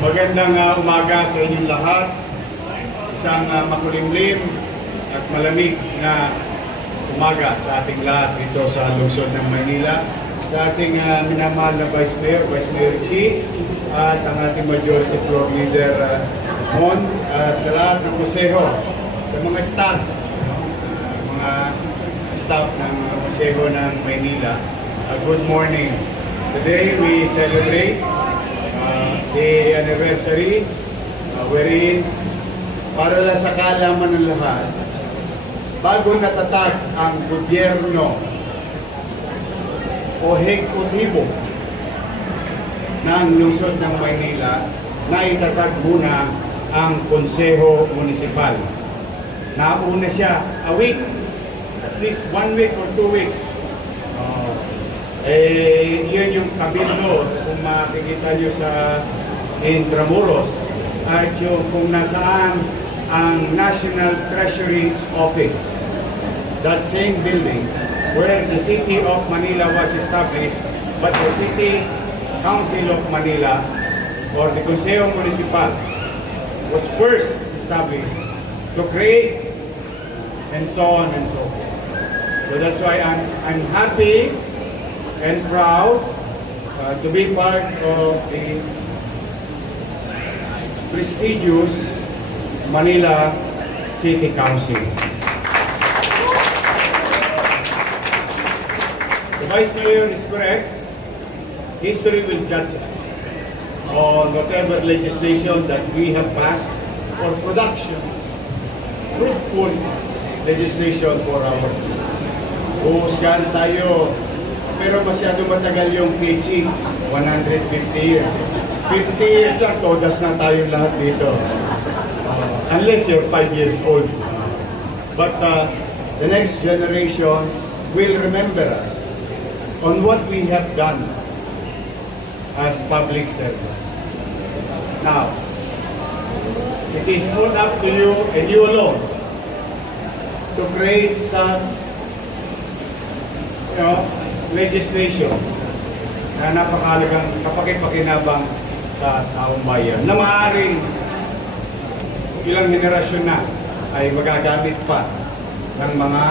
Magandang umaga sa inyong lahat. Isang makulimlim at malamig na umaga sa ating lahat dito sa lungsod ng Maynila. Sa ating minamahal na Vice Mayor Chi, at ang ating Majority Floor Leader Mon, at sa lahat ng kuseho, sa mga staff ng kuseho ng Maynila. Good morning. Today we celebrate the anniversary wherein para lang sa kaalaman ng lahat, bago natatag ang gobyerno o hekutibo ng lungsod ng Maynila, naitatag muna ang Konseho Municipal. Nauna siya a week, at least 1 week or 2 weeks. Yun yung kabildo kung makikita nyo sa Intramuros, at yung kung nasaan ang National Treasury Office, that same building where the City of Manila was established, but the City Council of Manila or the Consejo Municipal was first established to create, and so on and so forth. So that's why I'm happy and proud to be part of the prestigious Manila City Council. The Vice Mayor is correct. History will judge us on whatever legislation that we have passed or productions, fruitful legislation for our people. Huhusgahan tayo, pero masyado matagal yung PG, 150 years. 50 years lang, todas na tayo lahat dito. Unless you're 5 years old. But the next generation will remember us on what we have done as public servants. Now, it is all up to you and you alone to create such, legislation na napakahalagang kapaki-pakinabang sa taong bayan na maaaring ilang henerasyon na ay magagamit pa ng mga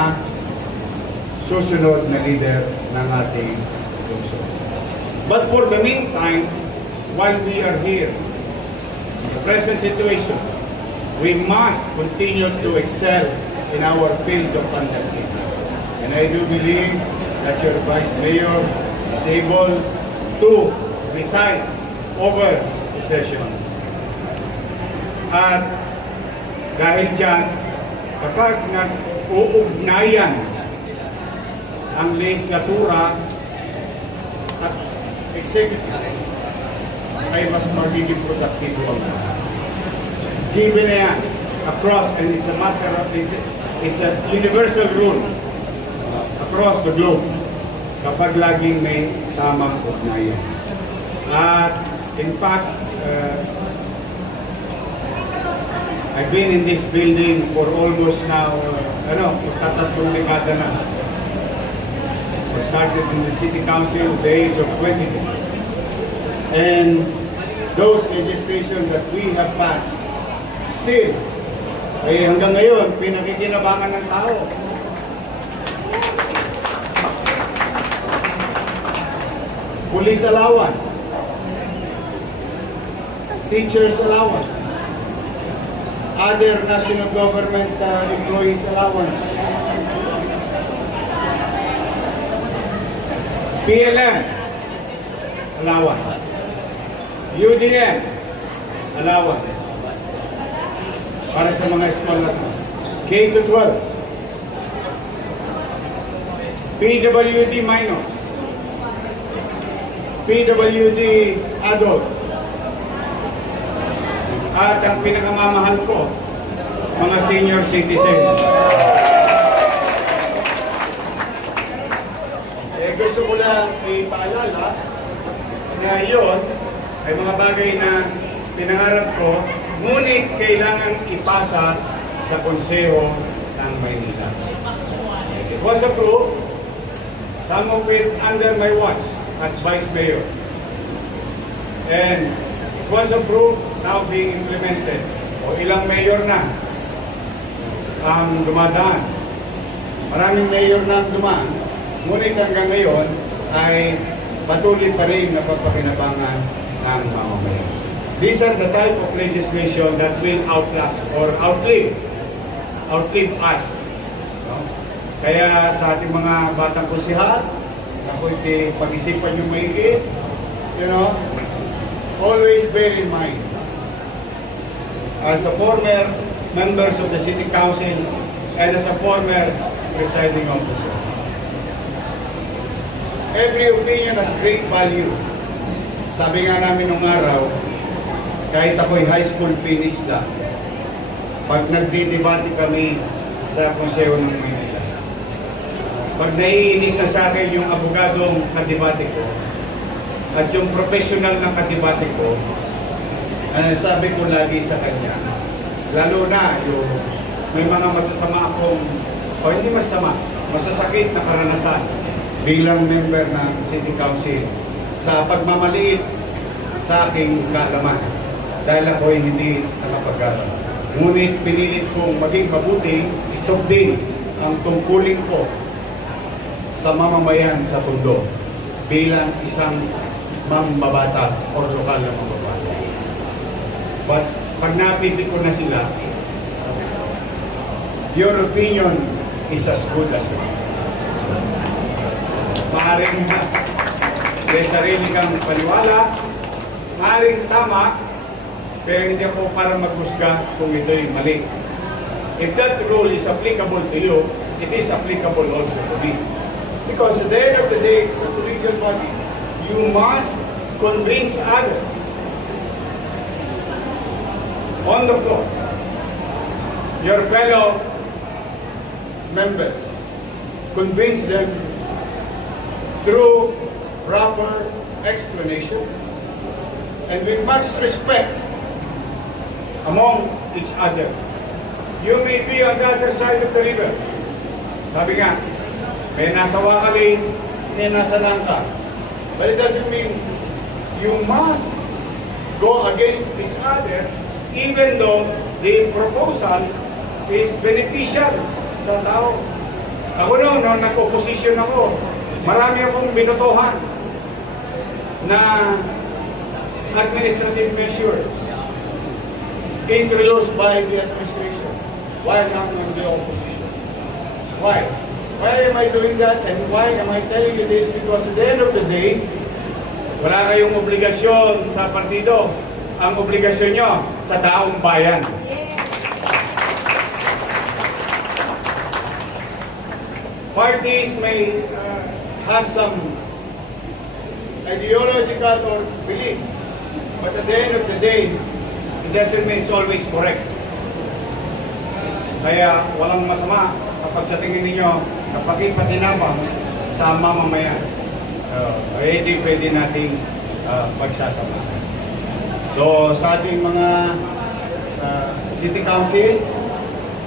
susunod na leader ng ating lungsod. But for the meantime, while we are here, in the present situation, we must continue to excel in our field of conducting. And I do believe that your Vice Mayor is able to preside over the session. At dahil dyan, kapag nag-uugnayan ang legislatura at executive, ay mas magiging produktibo ang lahat. Given na yan across, and it's a matter of, it's a universal rule across the globe kapag laging may tamang ugnayan. At in fact, I've been in this building for almost now, magtatatlong dekada na. I started in the City Council at the age of 22. And those legislation that we have passed, still, hanggang ngayon, pinakikinabangan ng tao. Police allowance, teachers allowance, other national government employees allowance, PLM allowance, UDM allowance para sa mga eskwela K-12, PWD minors, PWD adult, at ang pinakamamahal ko, mga senior citizen. Gusto ko lang ipaalala na yun ay mga bagay na pinangarap ko, ngunit kailangan ipasa sa Konseho ng Maynila. It was approved, some of it under my watch as Vice Mayor. And was approved, now being implemented. O ilang mayor na ang dumadaan. Maraming mayor na ang dumaan, ngunit hanggang ngayon ay patuloy pa rin na pagpakinabangan ng mamamayan. These are the type of legislation that will outlast or outlive us. No? Kaya sa ating mga batang kusihal, ako pag-isipan yung maigi, always bear in mind, as a former members of the City Council and as a former presiding officer, every opinion has great value. Sabi nga namin nung araw, kahit ako'y high school finish lang, pag nagdidebate kami sa Konseho ng Maynila, pag naiinis na sa akin yung abogadong kadebate ko at yung professional na kadebate ko, sabi ko lagi sa kanya, lalo na yung may mga masasama akong, o hindi masama, masasakit na karanasan bilang member ng City Council sa pagmamaliit sa aking kaalaman dahil ako'y hindi nakapag-aral. Ngunit pinilit kong maging mabuti, itog din ang tungkulin ko sa mamamayan sa Tondo bilang isang mambabatas o lokal na mambabatas. But pag napipit ko na sila, your opinion is as good as mine. Maaaring may sarili kang paniwala, maaaring tama, pero hindi ako para maghusga kung ito'y mali. If that rule is applicable to you, it is applicable also to me. Because at the end of the day, it's a collegial body. You must convince others on the floor, your fellow members, convince them through proper explanation and with much respect among each other. You may be on the other side of the river. Sabi nga, may nasa Wakali, may nasa Nangka. But it doesn't mean you must go against each other even though the proposal is beneficial sa tao. Ako noon, nag-opposition ako. Marami akong binutuhan na administrative measures introduced by the administration while I'm in the opposition. Why? Why am I doing that and why am I telling you this? Because at the end of the day, wala kayong obligasyon sa partido. Ang obligasyon nyo sa taong bayan. Parties may have some ideological or beliefs, but at the end of the day, it doesn't mean it's always correct. Kaya walang masama kapag sa tingin ninyo napakipatinaman sa mamamayan. Hindi pwede nating pagsasama. So sa ating mga City Council,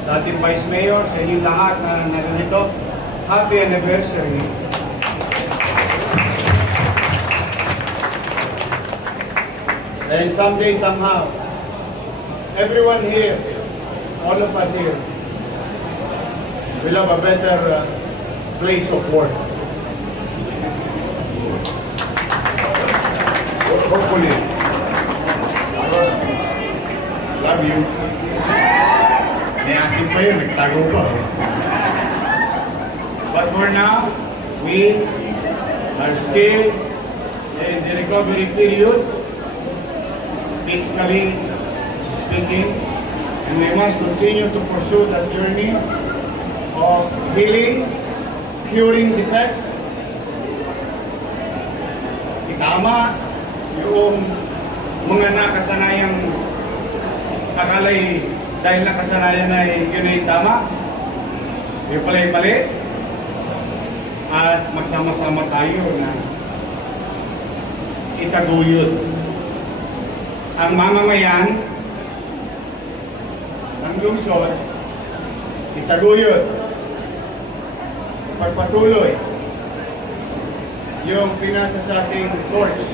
sa ating Vice Mayor, sa inyong lahat na narito, happy anniversary. And someday, somehow, everyone here, all of us here, will have a better place of work. Hopefully. Trust me. Love you. May asin pa yun, nagtago pa. But for now, we are still in the recovery period, fiscally speaking, and we must continue to pursue that journey of healing, curing defects. Itama yung mga nakasanayang akalay dahil nakasanayan ay yun ay tama, yung pala'y mali, at magsama-sama tayo na itaguyod ang mamamayan ng lungsod, itaguyod, pagpatuloy yung pinasa sa ating torch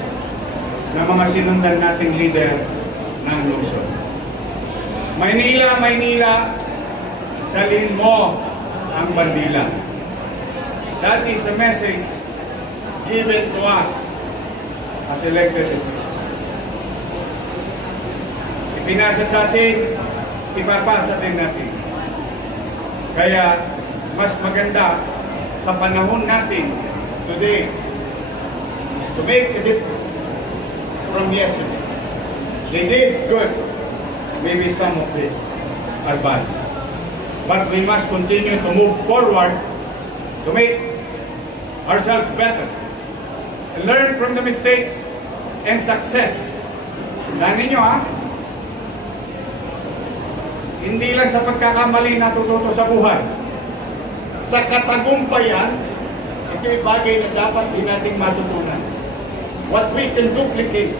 ng mga sinundan nating leader ng lungsod. Maynila, Maynila, dalhin mo ang bandila. That is the message given to us as elected officials. Ipinasa sa atin, ipapasa din natin. Kaya mas maganda sa panahon natin today is to make a difference from yesterday. They did good. Maybe some of it are bad. But we must continue to move forward to make ourselves better. To learn from the mistakes and success. Tandaan ninyo ha, hindi lang sa pagkakamali natututo sa buhay. Sa katagumpayan, ito yung bagay na dapat din nating matutunan. What we can duplicate,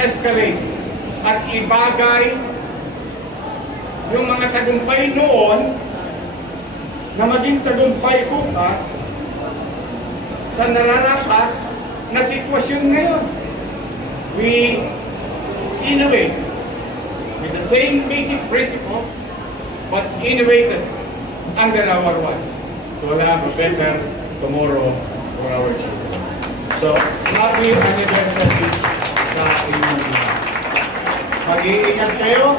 escalate, at ibagay yung mga tagumpay noon na maging tagumpay bukas sa nararapat na sitwasyon ngayon. We innovate with the same basic principle but innovated under our watch to have a better tomorrow for our children. So, happy anniversary sa inyong lahat. Mag-iingat kayo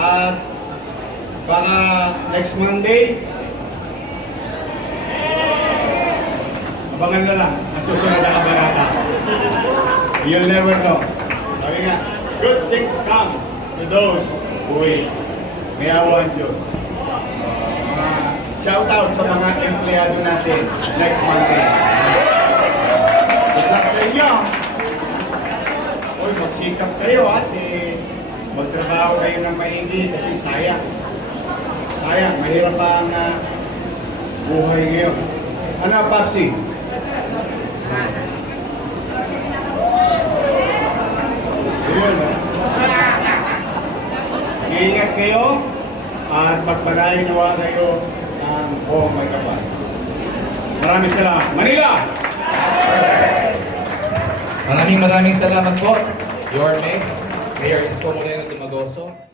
at baka next Monday, abangan na lang ang susunod na kabanata. You'll never know. Sabi nga, good things come to those who wait. May awa ang Diyos. Shout out sa mga empleyado natin next Monday. Good luck sa inyo. Uy, magsikap kayo at magtrabaho kayo ng maigi kasi sayang. Sayang, mahirap pa ang buhay ngayon. Ano, Papsi? Yun. Iingat kayo at pagpalain nawa kayo ng buong may kapal. Maraming salamat. Manila! Maraming salamat po, Your Mayor Isko Moreno Dumagoso.